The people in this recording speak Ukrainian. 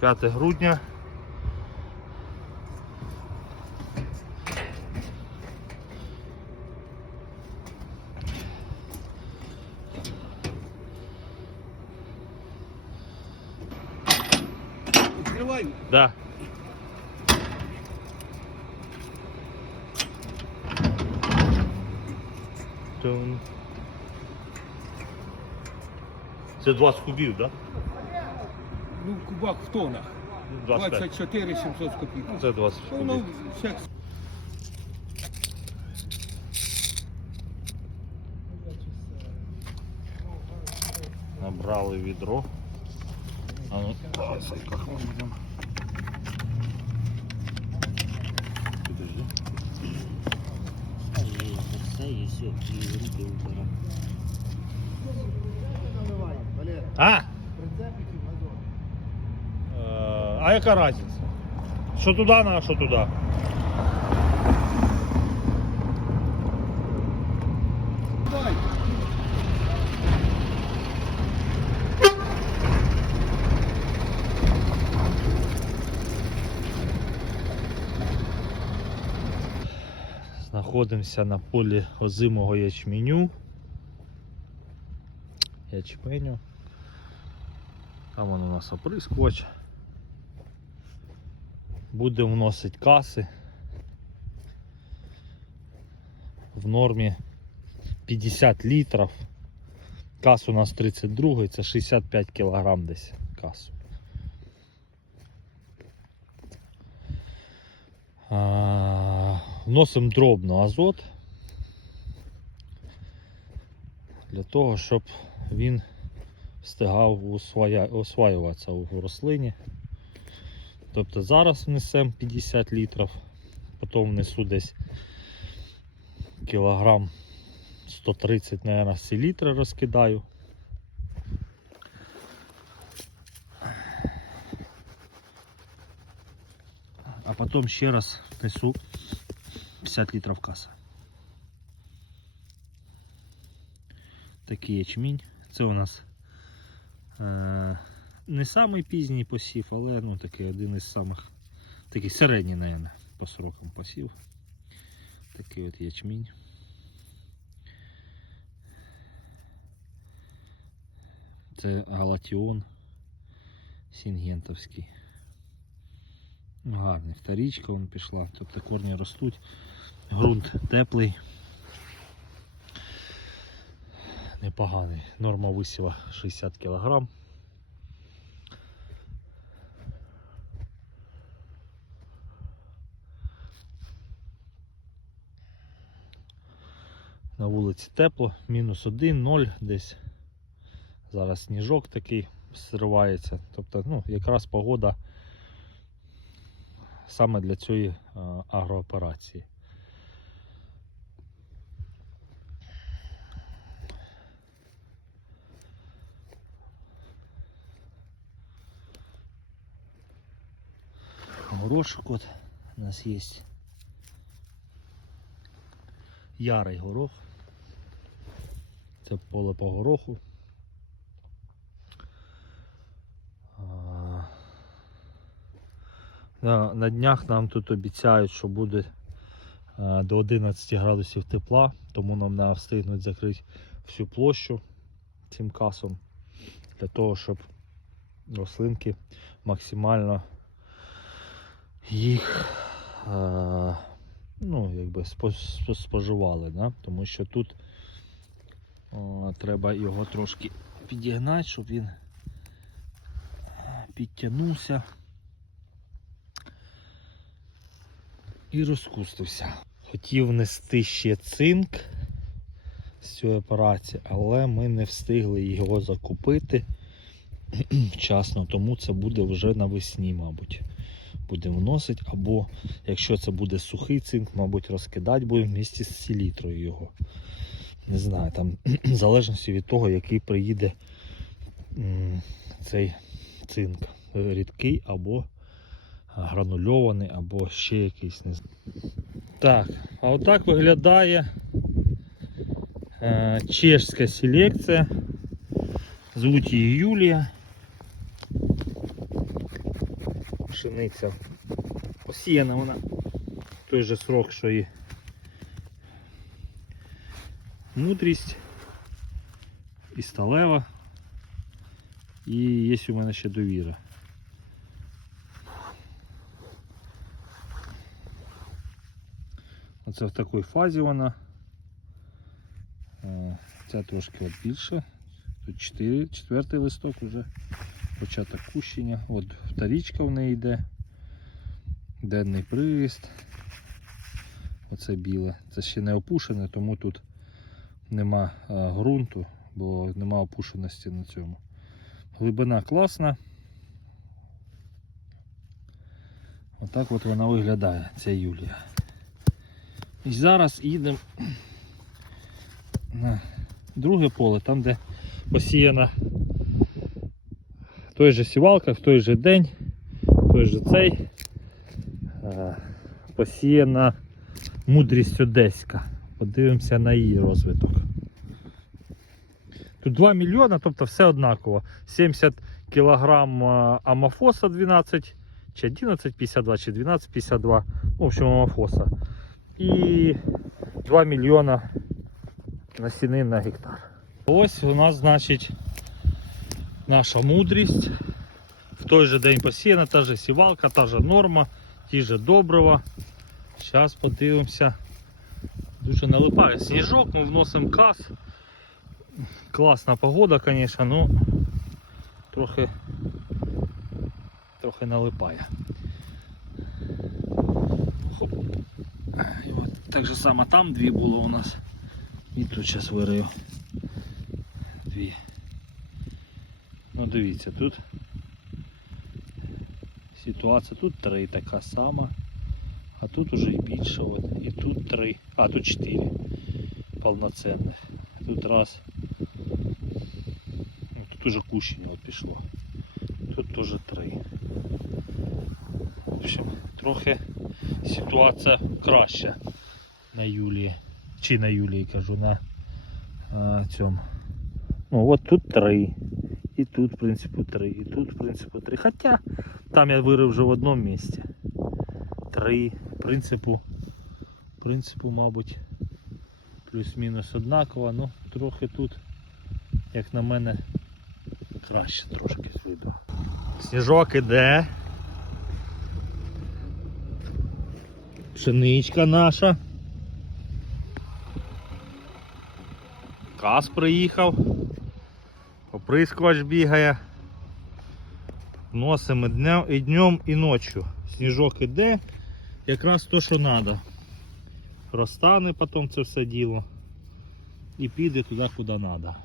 5 грудня. Да. Це 20 кубів, так? Ну, кубак в тонах. Да? 25. 24 700 копійок. Це 20 Ну, кубів. ну, всяк Набрали відро. А ну, сейчас, как мы будем. Подожди. Все є все, і руки убирав. А? Е, А яка разниця? Що туди, на що туди? Знаходимося на полі озимого ячменю. Ячменю. Там он у нас оприскувач. Буде вносити каси. В нормі 50 літрів. Кас у нас 32, це 65 кг десь касу. Вносимо дробно азот для того, щоб він встигав осваюватися у рослині. Тобто зараз внесемо 50 літрів, потім внесу десь кілограм 130, мабуть, селітри розкидаю. А потім ще раз несу 50 літрів каса. Такий ячмінь. Це у нас е, не самий пізній посів, але ну, такий один із самих такий середній, мабуть, по срокам посів. Такий от ячмінь. Це галатіон сінгентовський. Ну, Гарний. Вторічка вон пішла, тобто корні ростуть. Грунт теплий. Непоганий. Норма висіва 60 кг. На вулиці тепло, мінус 1, 0 десь. Зараз сніжок такий зривається. Тобто, ну, якраз погода саме для цієї агрооперації. Горошок от у нас є. Ярий горох. Це поле по гороху. На, днях нам тут обіцяють, що буде до 11 градусів тепла, тому нам не встигнуть закрити всю площу цим касом для того, щоб рослинки максимально їх ну, якби спо- спо- споживали, да? тому що тут о, треба його трошки підігнати, щоб він підтягнувся і розкустився. Хотів внести ще цинк з цієї операції, але ми не встигли його закупити вчасно, тому це буде вже навесні, мабуть. Будемо вносити, або якщо це буде сухий цинк, мабуть, розкидати будемо вместе з селітрою його. Не знаю, там в залежності від того, який приїде цей цинк. Рідкий або гранульований, або ще якийсь не знаю. Так, а отак виглядає е, чешська селекція. Звуть її Юлія. пшениця. Посіяна вона той же срок, що і мудрість, і сталева. І є у мене ще довіра. Оце в такій фазі вона. Е, Ця трошки більше. Тут 4, четвертий листок вже. Початок кущення. От вторічка в неї йде. Денний приріст. Оце біле. Це ще не опушене, тому тут нема а, ґрунту, бо нема опушеності на цьому. Глибина класна. Отак от вона виглядає, ця Юлія. І зараз їдемо на друге поле, там де посіяна той же сівалка, в той же день, той же цей е, посіяна мудрість одеська. Подивимося на її розвиток. Тут 2 мільйона, тобто все однаково. 70 кілограм е, амофоса 12, чи 11, 52, чи 12, 52, ну, в общем, амофоса. І 2 мільйона насінин на гектар. Ось у нас, значить, наша мудрість. В той же день посіяна, та же сівалка, та же норма, ті же добрива. Зараз подивимося. Дуже налипає сніжок, ми вносимо каз. Класна погода, звісно, ну трохи, трохи налипає. Хоп. І от так же само там дві було у нас. І тут зараз вирию. Дві. Ну дивіться, тут ситуація, тут три така сама, а тут уже і більше, от, і тут три, а тут чотири повноцінних. Тут раз. Ну, Тут уже кущення от пішло. Тут теж три. В общем, трохи ситуація краща на Юлії. Чи на Юлії кажу, на а, цьому. Ну от тут три. І тут, в принципі, три. І тут, в принципі, три. Хоча там я вирив вже в одному місці. Три. Принципу, принципу, мабуть, плюс-мінус однаково, ну трохи тут, як на мене, краще трошки видно. Сніжок іде. Пшеничка наша. Каз приїхав. Оприскувач бігає. Носимо днем, і днем, і ночью. Сніжок іде. Якраз то, що треба. Розтане потім це все діло. І піде туди, куди треба.